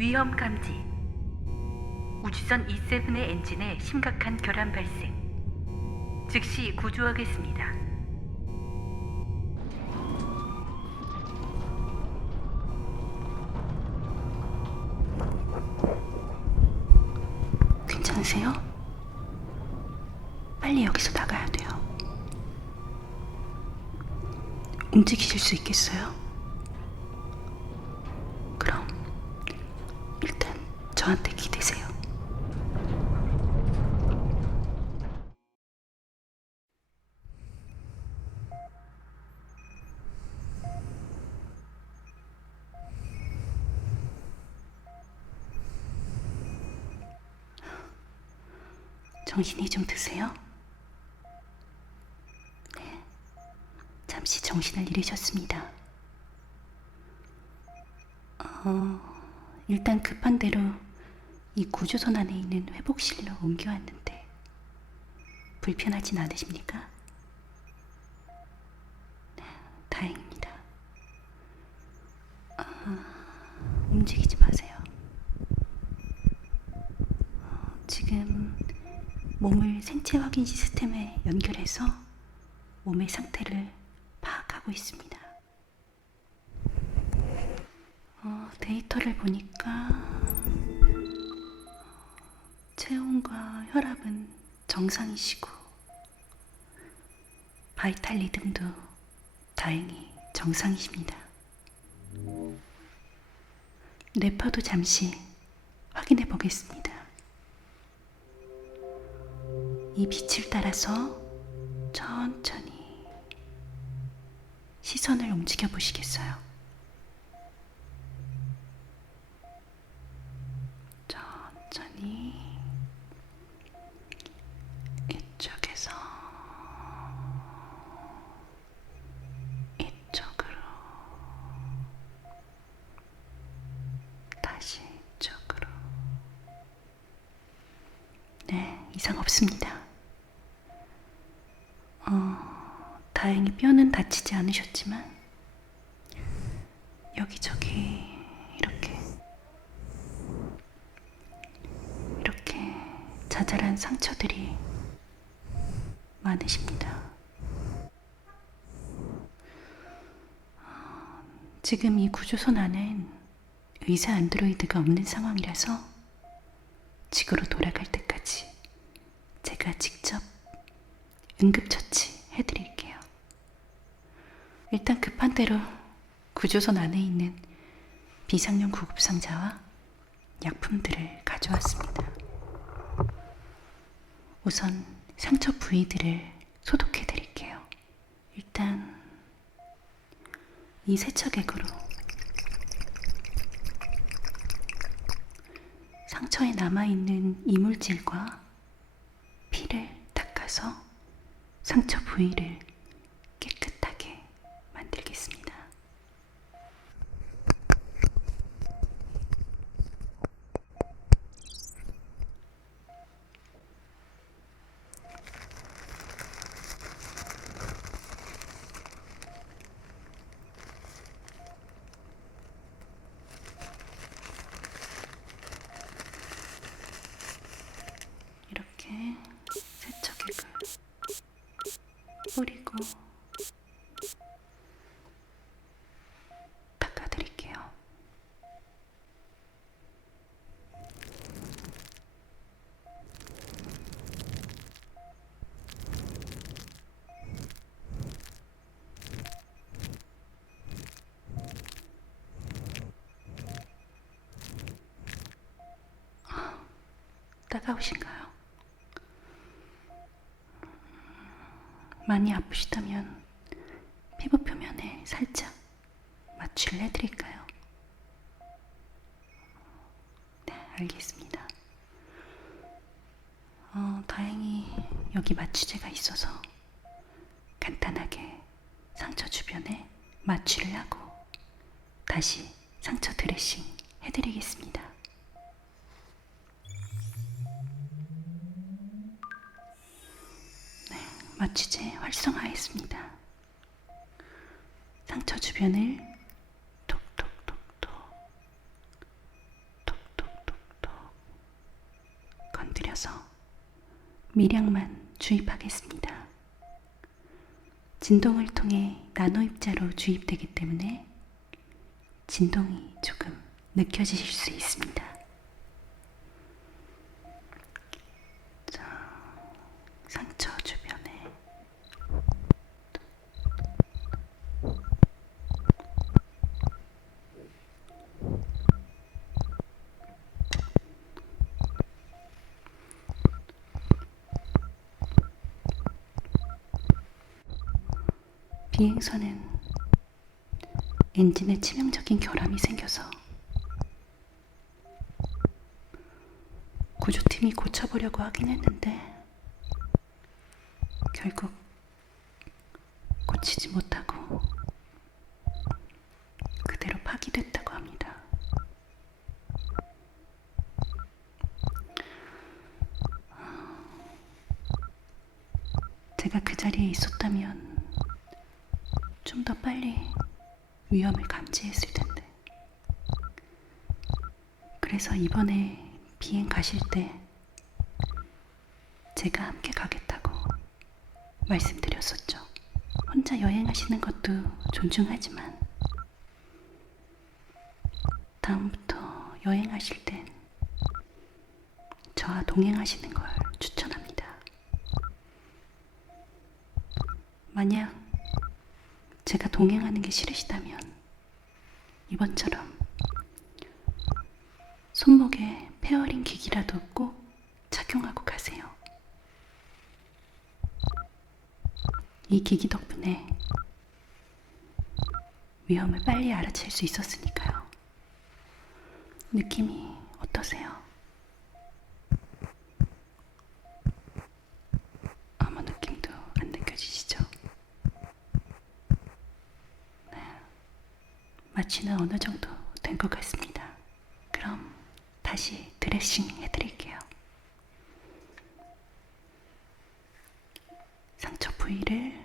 위험 감지. 우주선 E7의 엔진에 심각한 결함 발생. 즉시 구조하겠습니다. 괜찮으세요? 빨리 여기서 나가야 돼요. 움직이실 수 있겠어요? 그럼 일단 저한테 기대세요. 정신이 좀 드세요? 네, 잠시 정신을 잃으셨습니다. 일단 급한 대로 이 구조선 안에 있는 회복실로 옮겨왔는데 불편하진 않으십니까? 네, 다행입니다. 움직이지 마세요. 지금 몸을 생체 확인 시스템에 연결해서 몸의 상태를 파악하고 있습니다. 데이터를 보니까 체온과 혈압은 정상이시고 바이탈 리듬도 다행히 정상이십니다. 뇌파도 잠시 확인해 보겠습니다. 이 빛을 따라서 천천히 시선을 움직여 보시겠어요? 천천히 이쪽에서 이쪽으로, 다시 이쪽으로. 네, 이상 없습니다. 다행히 뼈는 다치지 않으셨지만 여기저기 이렇게 자잘한 상처들이 많으십니다. 지금 이 구조선 안엔 의사 안드로이드가 없는 상황이라서 지구로 돌아갈 때까지 제가 직접 응급처치 해드릴게요. 일단 급한 대로 구조선 안에 있는 비상용 구급상자와 약품들을 가져왔습니다. 우선 상처 부위들을 소독해 드릴게요. 일단 이 세척액으로 상처에 남아있는 이물질과 피를 닦아서 상처 부위를 깨끗하게 만들겠습니다. 이렇게 세척액을 뿌리고 닦아드릴게요. 따가우신가요? 많이 아프시다면 피부 표면에 살짝 마취를 해드릴까요? 네, 알겠습니다. 다행히 여기 마취제가 있어서 간단하게 상처 주변에 마취를 하고 다시 상처 드레싱 해드리겠습니다. 네, 마취제 활성화했습니다. 상처 주변을 톡톡톡톡 미량만 주입하겠습니다. 진동을 통해 나노 입자로 주입되기 때문에 진동이 조금 느껴지실 수 있습니다. 자, 상처 주변에 비행선은 엔진에 치명적인 결함이 생겨서 구조팀이 고쳐보려고 하긴 했는데 결국 고치지 못하고 그대로 파기됐다고 합니다. 제가 그 자리에 있었다면 좀 더 빨리 위험을 감지했을 텐데. 그래서 이번에 비행 가실 때 제가 함께 가겠다고 말씀드렸었죠. 혼자 여행하시는 것도 존중하지만 다음부터 여행하실 땐 저와 동행하시는 걸 추천합니다. 만약 제가 동행하는 게 싫으시다면 이번처럼 손목에 페어링 기기라도 꼭 착용하고 가세요. 이 기기 덕분에 위험을 빨리 알아챌 수 있었으니까요. 느낌이 어떠세요? 아무 느낌도 안 느껴지시죠? 마취는 어느 정도 된 것 같습니다. 그럼 다시 드레싱 해드릴게요. 상처 부위를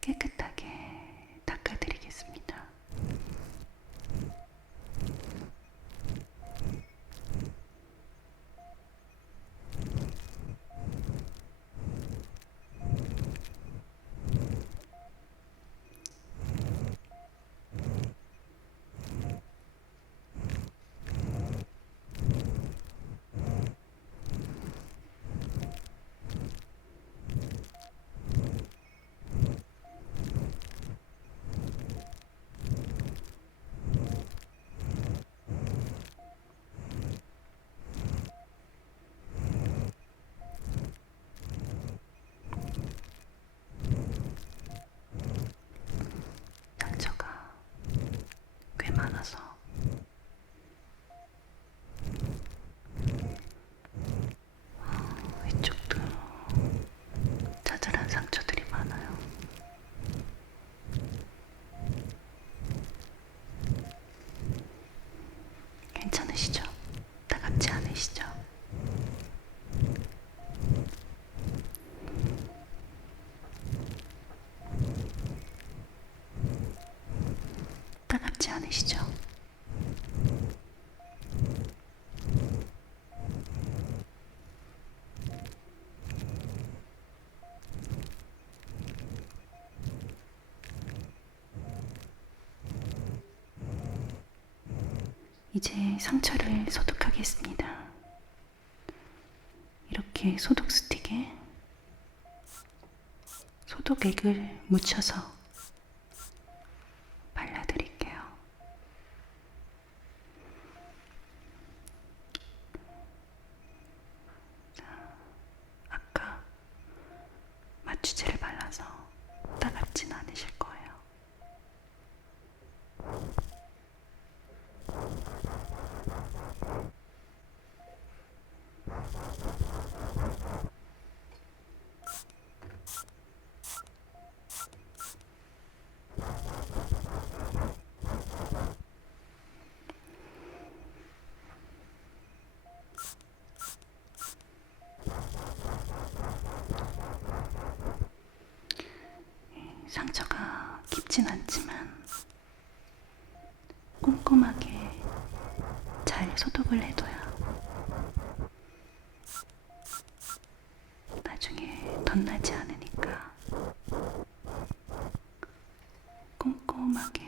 깨끗하게 닦아드리겠습니다. 상처가 꽤 많아서 이쪽도 자잘한 상처들이 많아요. 괜찮으시죠? 따갑지 않으시죠? 따갑지 않으시죠? 이제 상처를 소독하겠습니다. 이렇게 소독 스틱에 소독액을 묻혀서 발라드릴게요. 자, 아까 마취제를 발라서 따갑진 않으실 거예요. 상처가 깊진 않지만 꼼꼼하게 잘 소독을 해둬야 나중에 덧나지 않으니까 꼼꼼하게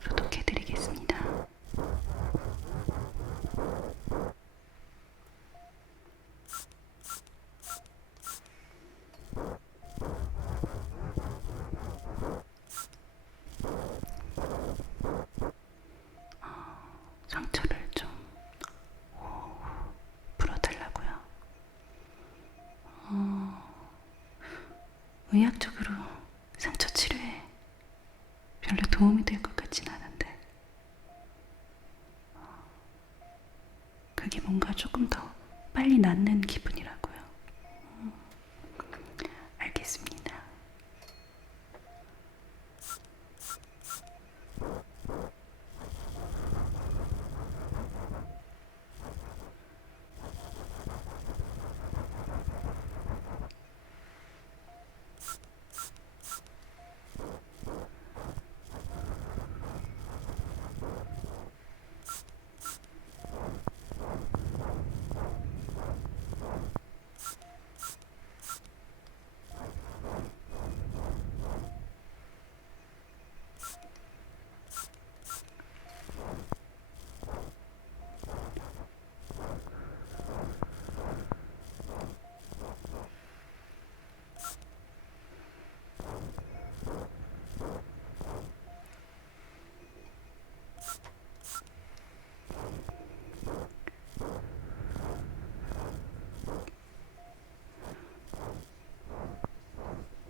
소독해드리겠습니다. 상처를 좀 풀어달라고요. 의학적으로 상처 치료에 별로 도움이 될 것 같진 않은데 그게 뭔가 조금 더 빨리 낫는 기분이라고요. 알겠습니다.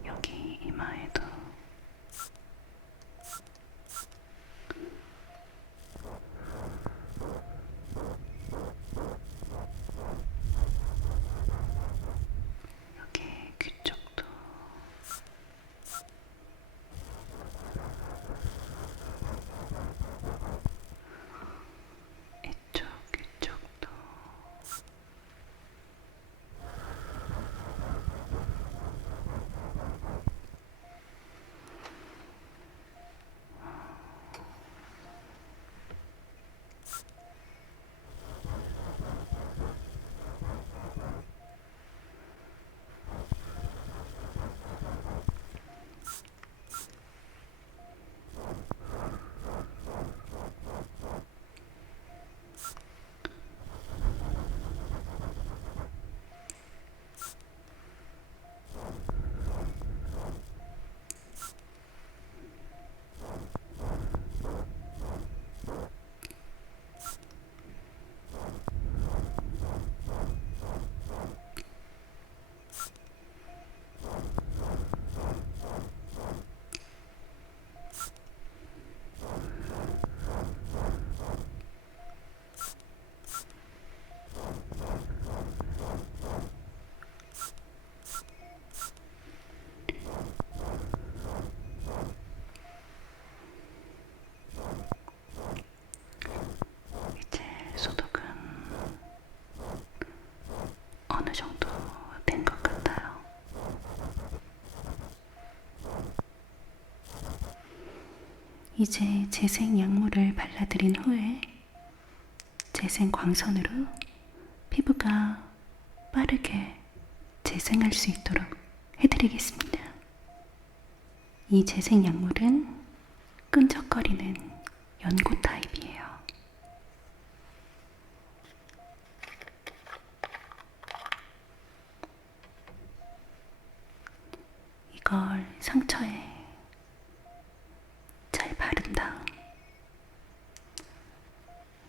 여기 이마에도 여기 귀 쪽도 이쪽 귀 쪽도 이제 소독은 어느 정도 된 것 같아요. 이제 재생 약물을 발라드린 후에 재생 광선으로 피부가 빠르게 재생할 수 있도록 해드리겠습니다. 이 재생 약물은 끈적거리는 연고 타입이에요. 이걸 상처에 잘 바른 다음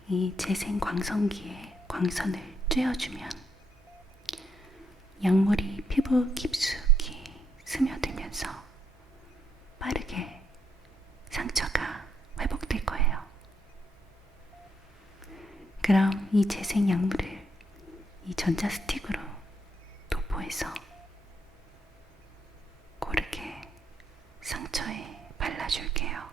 이 재생 광선기에 광선을 쬐어주면 약물이 피부 깊숙이 스며들면서 빠르게 상처가 회복될 거예요. 그럼 이 재생 약물을 이 전자 스틱으로 도포해서 고르게 상처에 발라줄게요.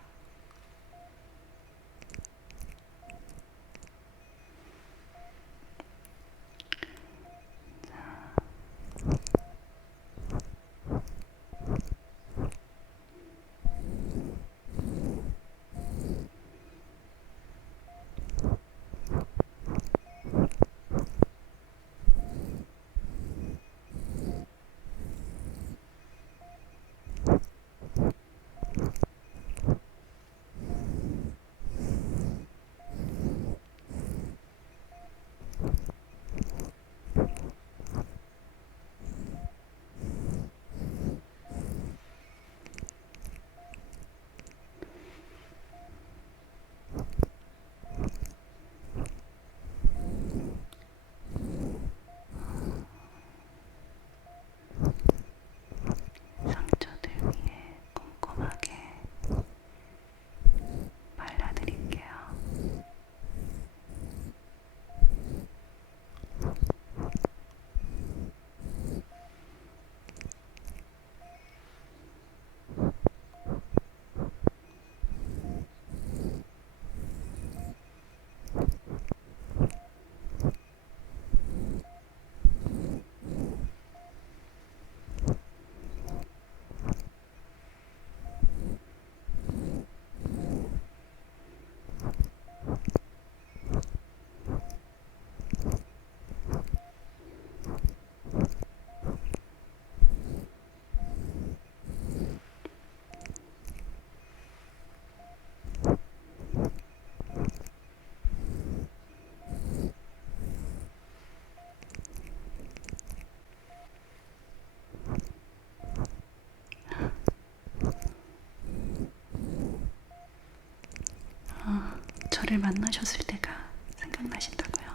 저를 만나셨을 때가 생각나신다고요?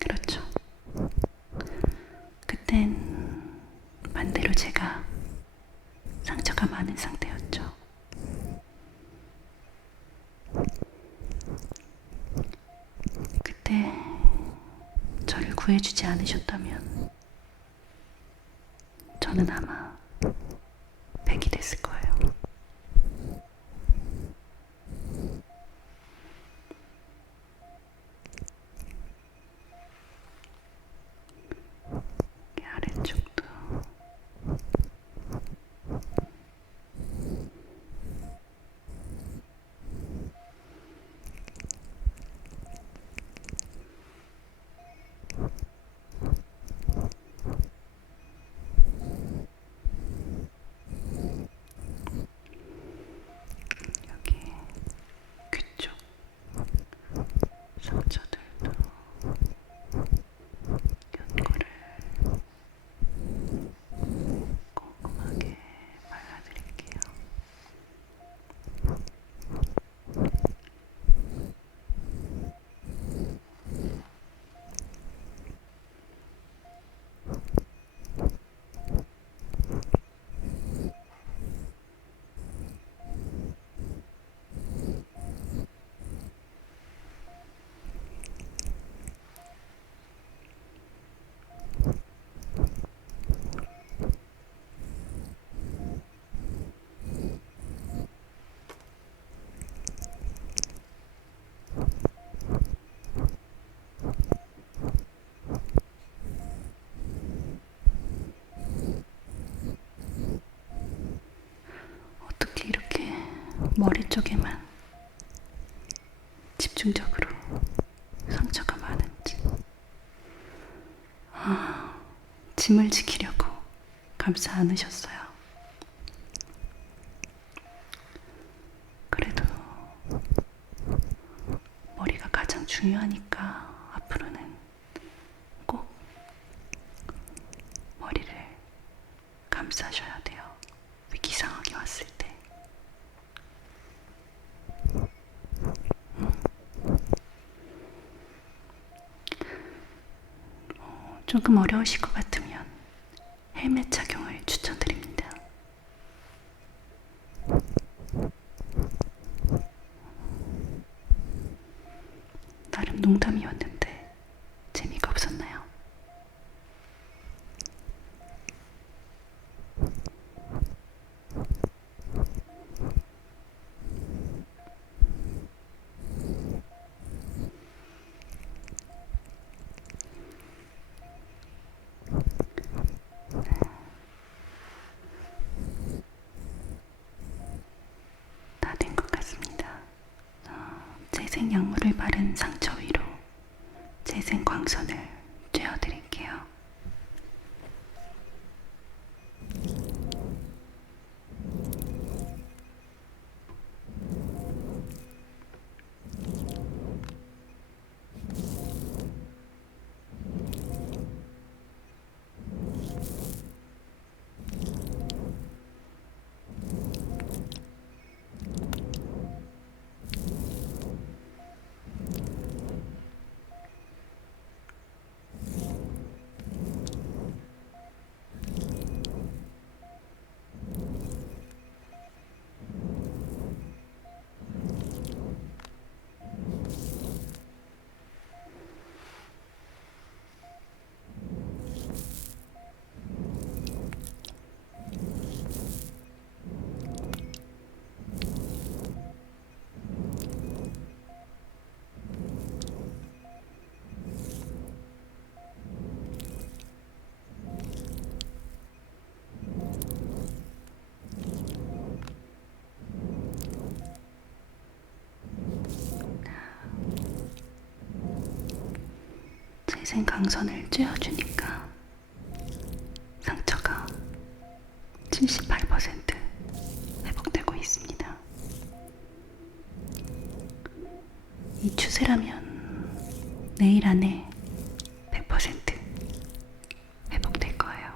그렇죠. 그땐 반대로 제가 상처가 많은 상태였죠. 그때 저를 구해주지 않으셨다면 저는 아마 백이 됐을 거예요. 이 아래쪽도 여기 귀 쪽 상처들도 연고를 꼼꼼하게 발라드릴게요. 어떻게 이렇게 머리 쪽에만 집중적으로 상처가 많은지. 짐을 지키려고 감싸 안으셨어요. 그래도 머리가 가장 중요하니까 앞으로는 꼭 머리를 감싸셔야 돼요. 위기 상황이 왔을 때. 조금 어려우실 것 같으면 헬멧 착용을 추천드립니다. 나름 농담이었는데 재미가 없었나요? 다 된 것 같습니다. 재생 약물을 바른 상처 위로 재생 광선을 쬐어드릴게요. 재생 광선을 쬐어주니까 상처가 78% 회복되고 있습니다. 이 추세라면 내일 안에 100% 회복될 거예요.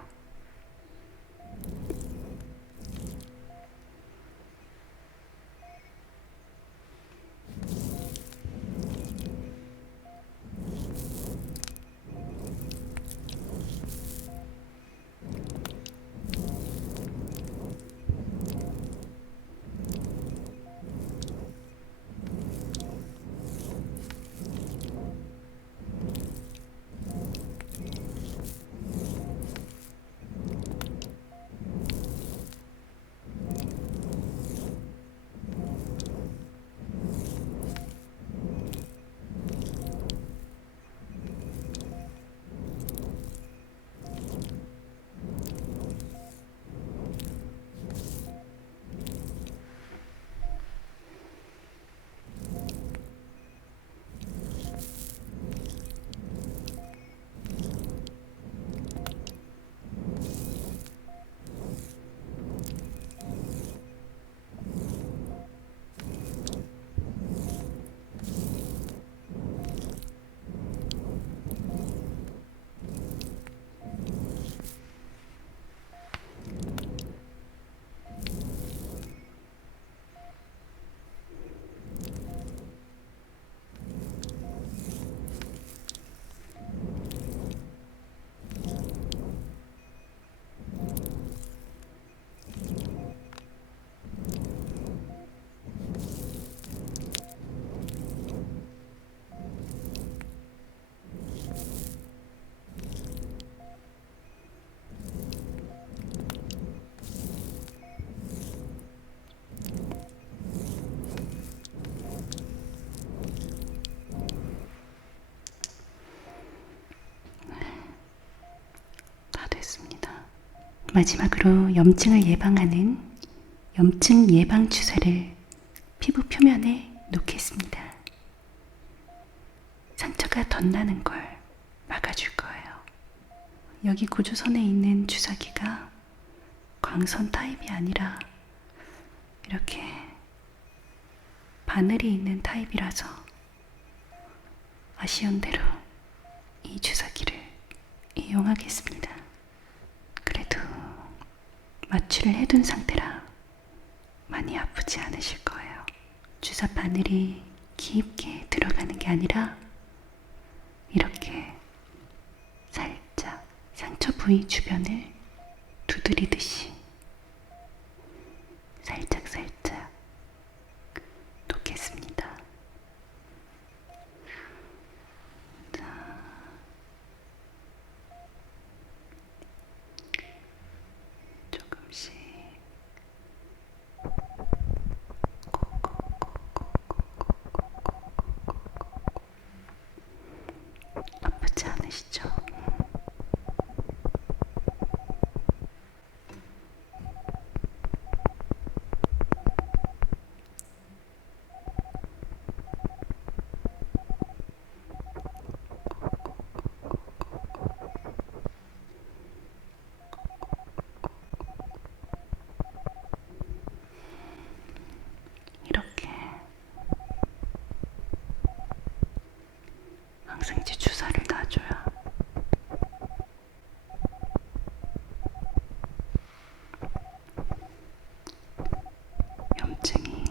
마지막으로 염증을 예방하는 염증 예방 주사를 피부 표면에 놓겠습니다. 상처가 덧나는 걸 막아줄 거예요. 여기 구조선에 있는 주사기가 광선 타입이 아니라 이렇게 바늘이 있는 타입이라서 아쉬운 대로 이 주사기를 이용하겠습니다. 그래도 마취를 해둔 상태라 많이 아프지 않으실 거예요. 주사 바늘이 깊게 들어가는 게 아니라 이렇게 살짝 상처 부위 주변을 두드리듯이 살짝 놓겠습니다. 자, 조금씩 아프지 않으시죠? 이렇게 항생제 주사를 놔줘야 염증이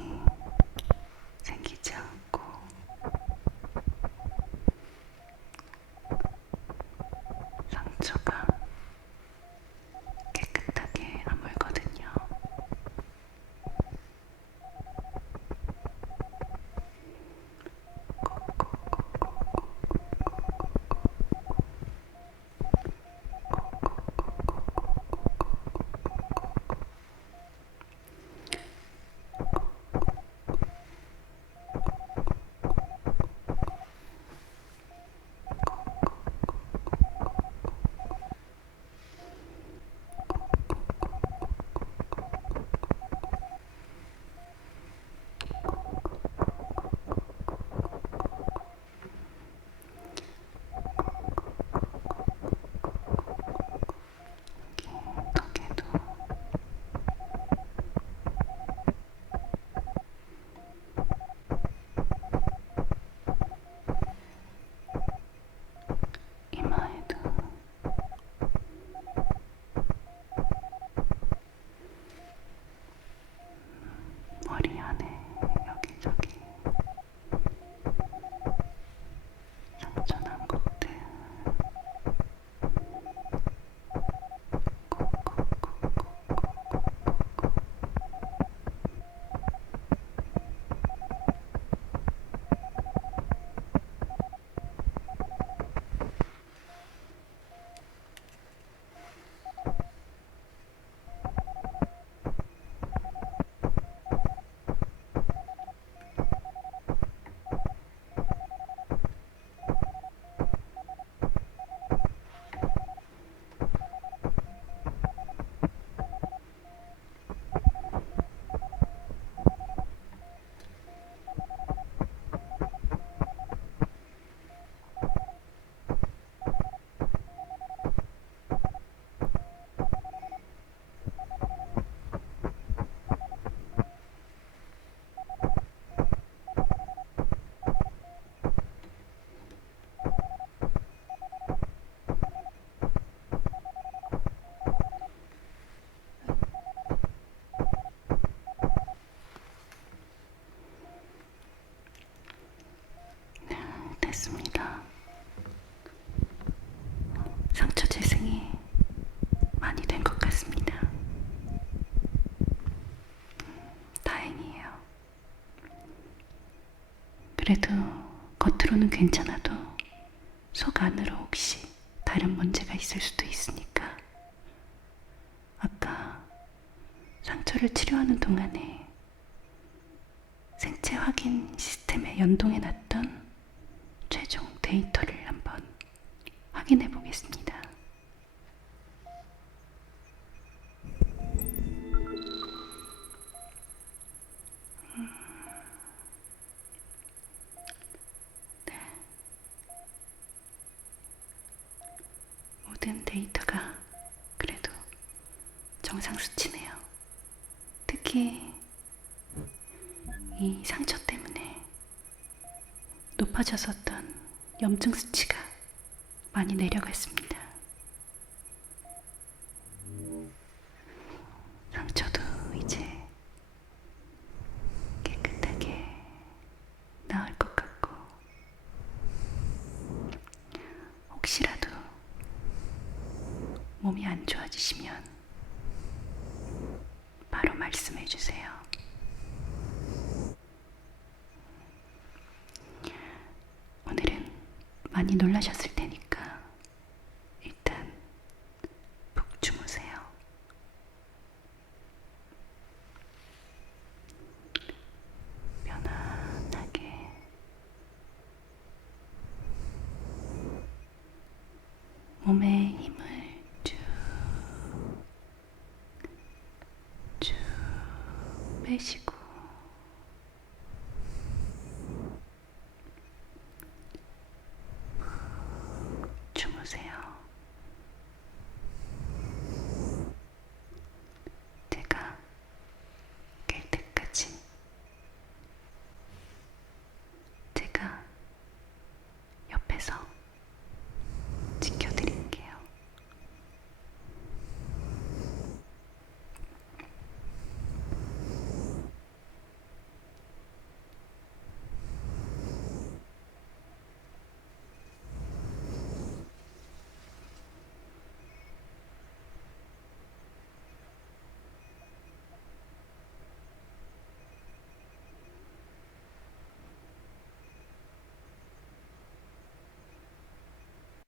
생기지 않고 상처가 깨끗하게 아물거든요. 턱에도 이마에도 머리 안에 여기저기 상처 난 곳들 됐습니다. 상처 재생이 많이 된 것 같습니다. 다행이에요. 그래도 겉으로는 괜찮아도 속 안으로 혹시 다른 문제가 있을 수도 있으니까 아까 상처를 치료하는 동안에 생체 확인 시스템에 연동해 놨던 최종 데이터를 한번 확인해 보겠습니다. 정상 수치네요. 특히 이 상처 때문에 높아졌었던 염증 수치가 많이 내려갔습니다. 상처도 이제 깨끗하게 나을 것 같고, 혹시라도 몸이 안 좋아지시면 바로 말씀해 주세요. 오늘은 많이 놀라셨을 테니까 일단 푹 주무세요. 편안하게 몸에 힘을 쭉 빼시고